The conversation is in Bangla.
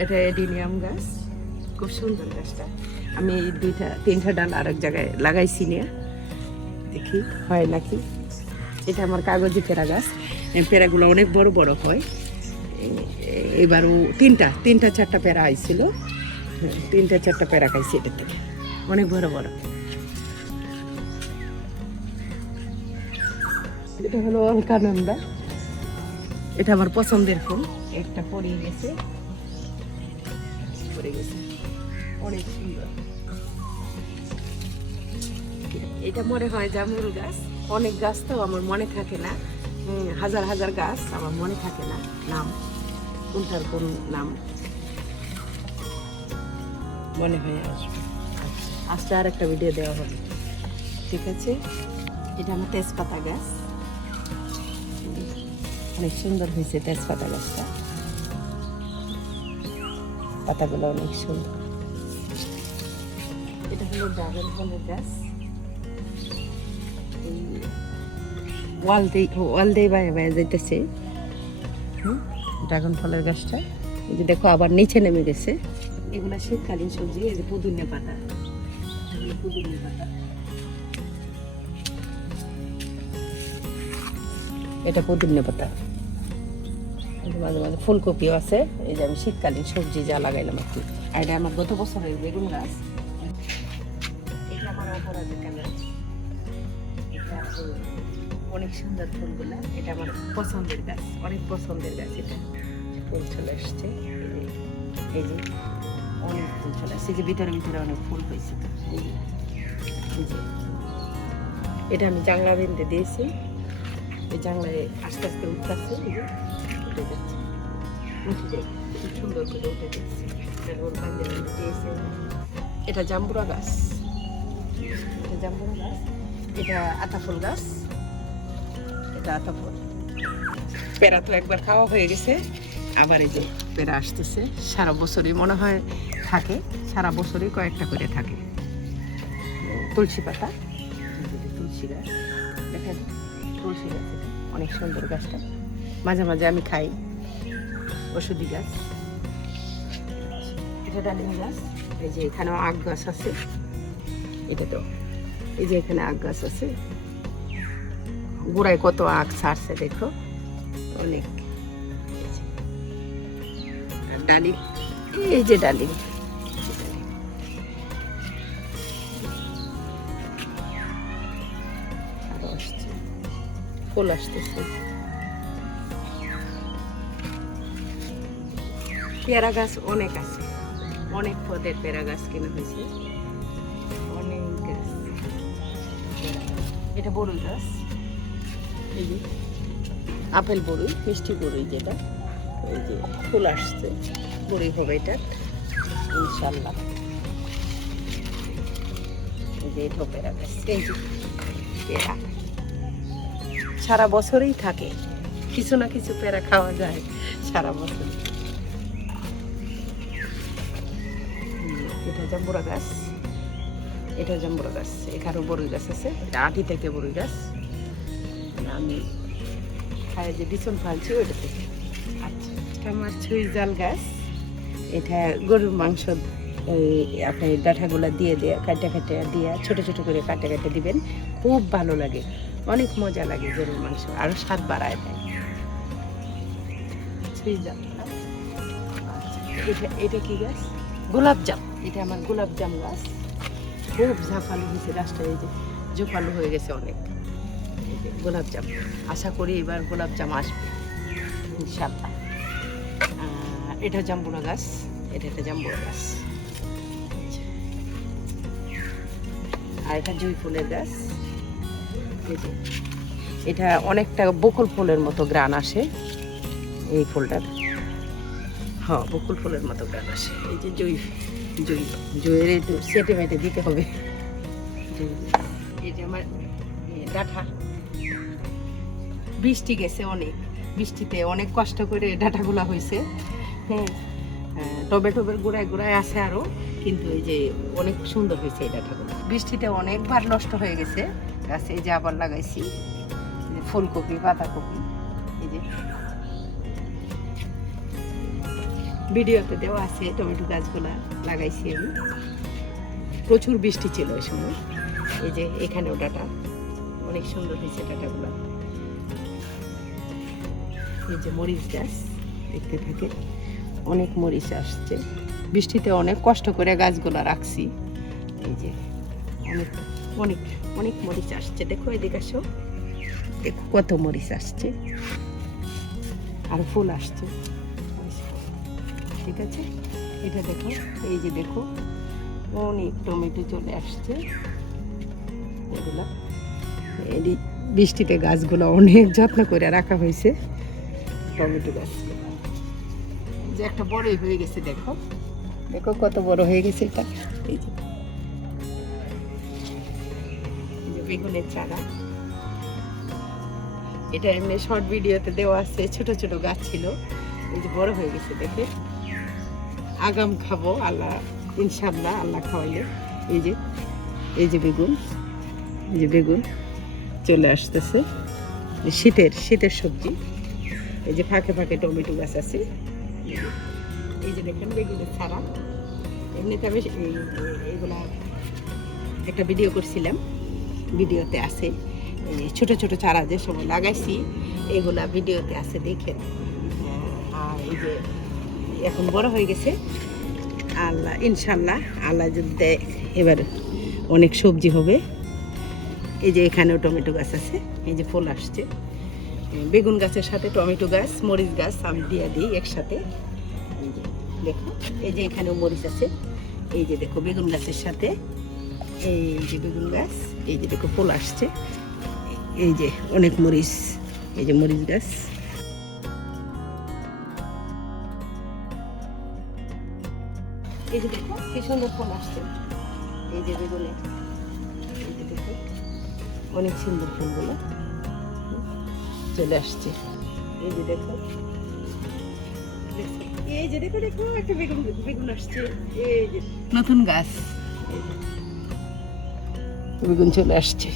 এটা এডিনিয়াম গাছ খুব সুন্দর গাছটা আমি এই দুইটা, তিনটা ডাল আরেক জায়গায় লাগাইছি নিয়ে। দেখি, হয় নাকি? এটা আমার কাগজি পেরা গাছ এই পেরাগুলো অনেক বড় বড় হয়। এবারও তিনটা তিনটা, চারটা পেরা আইছিল। তিনটা, চারটা পেরা খাইছি এটা থেকে। অনেক বড় বড়। এটা হলো অলকানন্দা এটা আমার পছন্দের ফুল। একটা পরে গেছে। পরে গেছে। অনেক সুন্দর। এটা মনে হয় জামরুল গাছ। অনেক গাছ তো আমার মনে থাকে না। হাজার হাজার গাছ আমার মনে থাকে না নাম। কোনটার কোন নাম? মনে হয় আসবে। আসলে আর একটা ভিডিও দেওয়া হবে। ঠিক আছে? এটা আমার তেজপাতা গাছ। অনেক সুন্দর হয়েছে তেজপাতা গাছটা। পাতাগুলো অনেক সুন্দর। এটা হলো ড্রাগন ফলের গাছ ওয়াল দিয়ে ওয়াল দিয়ে বাইরে বাইরে যাইতেছে। ড্রাগন ফলের গাছটা এই যে দেখো আবার নিচে নেমে গেছে। এগুলা শীতকালীন সবজি এই যে পুদিনা পাতা। পুদিনা পাতা। এটা পুদিনা পাতা। মাঝে মাঝে ফুলকপিও আছে। এই যে আমি শীতকালীন সবজি যা লাগাইলাম আর কি। আর এটা আমার গত বছরের বেগুন গাছ। অনেক সুন্দর এটা আমার পছন্দের গাছ। অনেক পছন্দের গাছ এটা। ফুল চলে আসছে। এই যে- অনেক চলে আসছে। যে ভিতরে ভিতরে অনেক ফুল হয়েছে। এটা আমি জানলা বেঁধে দিয়েছি। এই জানলায় আস্তে আস্তে উঠতেছে। সুন্দর করে উঠে যাচ্ছে এটা জাম্বুরা গাছ। এটা জাম্বুরা গাছ, এটা আতাফুল গাছ, এটা আতাফুল। পেরা তো একবার খাওয়া হয়ে গেছে, আবার এই যে পেরা আসতেছে। সারা বছরই মনে হয় থাকে, সারা বছরই কয়েকটা করে থাকে। তুলসী পাতা তুলসী গাছ, দেখেন, তুলসী গাছ, অনেক সুন্দর গাছটা। মাঝে মাঝে আমি খাই। ওষুধি গাছ। এটা ডালিম গাছ। এই যে এখানেও আখ গাছ আছে। এটা তো এই যে এখানে আখ গাছ আছে। গোড়ায় কত আখ ছাড়ছে দেখো। অনেক। ডালিম। এই যে ডালিম। ফুল আসতেছে। পেয়ারা গাছ অনেক আছে। অনেক পদের পেয়ারা গাছ কেনা হয়েছে। অনেক গাছ। এটা বড়ই গাছ। এই যে, আপেল বড়ই, মিষ্টি বড়ই যেটা। এই যে, ফুল আসছে। বড়ই হবে এটা। ইনশাল্লাহ এই যে, এটাও পেয়ারা গাছ। এই সারা বছরই থাকে। কিছু না কিছু পেয়ারা খাওয়া যায় সারা বছর জাম্বুরা গাছ। এটা জাম্বুরা গাছ। এখানেও বড়ই গাছ আছে। এটা আটি থেকে বড়ই গাছ। আমি খায় যে বিছন ফালছি ওইটা থেকে। আচ্ছা আমার ছুঁই জাল গাছ। এটা গরুর মাংস আপনি ডাঁটাগুলো দিয়ে দিয়ে কাটে কাটে দিয়ে, ছোট ছোট করে কাটে কাটে দিবেন। খুব ভালো লাগে। অনেক মজা লাগে গরুর মাংস। আরও স্বাদ বাড়ায় দেয়। ছুঁই জাল। এটা এটা কি গাছ? গোলাপ জাম। এটা আমার গোলাপ জাম গাছ। খুব ঝাঁপালু হয়েছে গাছটা এই যে জোপালু হয়ে গেছে অনেক। এই যে গোলাপ জাম। আশা করি এবার গোলাপ জাম আসবে ইনশাল্লাহ এটা জাম্বুরা গাছ, এটা একটা জাম্বুরা গাছ। আর এটা জুই ফুলের গাছ। এটা অনেকটা বকুল ফুলের মতো গ্রান আসে এই ফুলটার। হ্যাঁ বকুল ফুলের মতো গ্রান আসে, এই যে জুই। জুই জুইয়ের একটু সেটে মেটে দিতে হবে। এই যে আমার ডাঁটা বৃষ্টি গেছে অনেক। বৃষ্টিতে অনেক কষ্ট করে ডাঁটাগুলা হয়েছে হ্যাঁ আহ, টবে টবের গোড়ায় গোড়ায় আছে আরও কিন্তু এই যে অনেক সুন্দর হয়েছে এই ডাঁটাগুলো। বৃষ্টিতে অনেকবার নষ্ট হয়ে গেছে। গাছে এই যে আবার লাগাইছি ফুলকপি বাঁধাকপি এই যে ভিডিওতে দেওয়া আছে টমেটো গাছগুলা। লাগাইছি আমি। প্রচুর বৃষ্টি ছিল ওই সময়। এই যে এখানেও ডাটা, অনেক সুন্দর হয়েছে ডাটাগুলো। এই যে মরিচ গাছ, দেখতে থাকে। অনেক মরিচ আসছে। বৃষ্টিতে অনেক কষ্ট করে গাছগুলো রাখছি। এই যে অনেক অনেক অনেক মরিচ আসছে। দেখো এদিকে আসো। দেখো কত মরিচ আসছে। আর ফুল আসছে। ঠিক আছে? এটা দেখো, এই যে দেখো, অনেক টমেটো চলে আসছে। এগুলা, এই বৃষ্টিতে গাছগুলো অনেক যত্ন করে রাখা হয়েছে, টমেটো গাছ যে একটা বড়ই হয়ে গেছে, দেখো। দেখো কত বড় হয়ে গেছে এটা। এই যে। বেগুনের চারা। এটা এমনি শর্ট ভিডিওতে দেওয়া আছে, ছোট ছোট গাছ ছিল। এই যে বড় হয়ে গেছে, দেখে। আগাম খাব, আল্লাহ ইনশাল্লাহ আল্লাহ খাওয়াইলে। এই যে এই যে বেগুন, এই যে বেগুন চলে আসতেছে। শীতের শীতের সবজি। এই যে ফাঁকে ফাঁকে টমেটো গাছ আছে। এই যে দেখেন বেগুনের ছাড়া এমনিতে আমি এই- এইগুলা একটা ভিডিও করছিলাম। ভিডিওতে আছে ছোট ছোট চারা যে সময় লাগাইছি, এগুলা ভিডিওতে আছে দেখেন। আর এই যে এখন বড় হয়ে গেছে। আল্লাহ ইনশাল্লাহ আল্লাহ যদি দেয়, এবার অনেক সবজি হবে। এই যে এখানেও টমেটো গাছ আছে, এই যে ফুল আসছে। বেগুন গাছের সাথে টমেটো গাছ, মরিচ গাছ আমি দিয়ে দিই একসাথে। দেখো, এই যে এখানেও মরিচ আছে। এই যে দেখো বেগুন গাছের সাথে, এই যে বেগুন গাছ, এই যে দেখো ফুল আসছে। এই যে অনেক মরিচ, এই যে মরিচ গাছ। এই যে দেখো কি সুন্দর ফুল আসছে। এই যে বেগুনে। এই যে দেখো অনেক সুন্দর ফুলগুলো। চলে আসছে। এই যে দেখো। এই যে দেখো দেখো একটা বেগুন বেগুন আসছে। এই যে। নতুন গাছ। বেগুন চলে আসছে।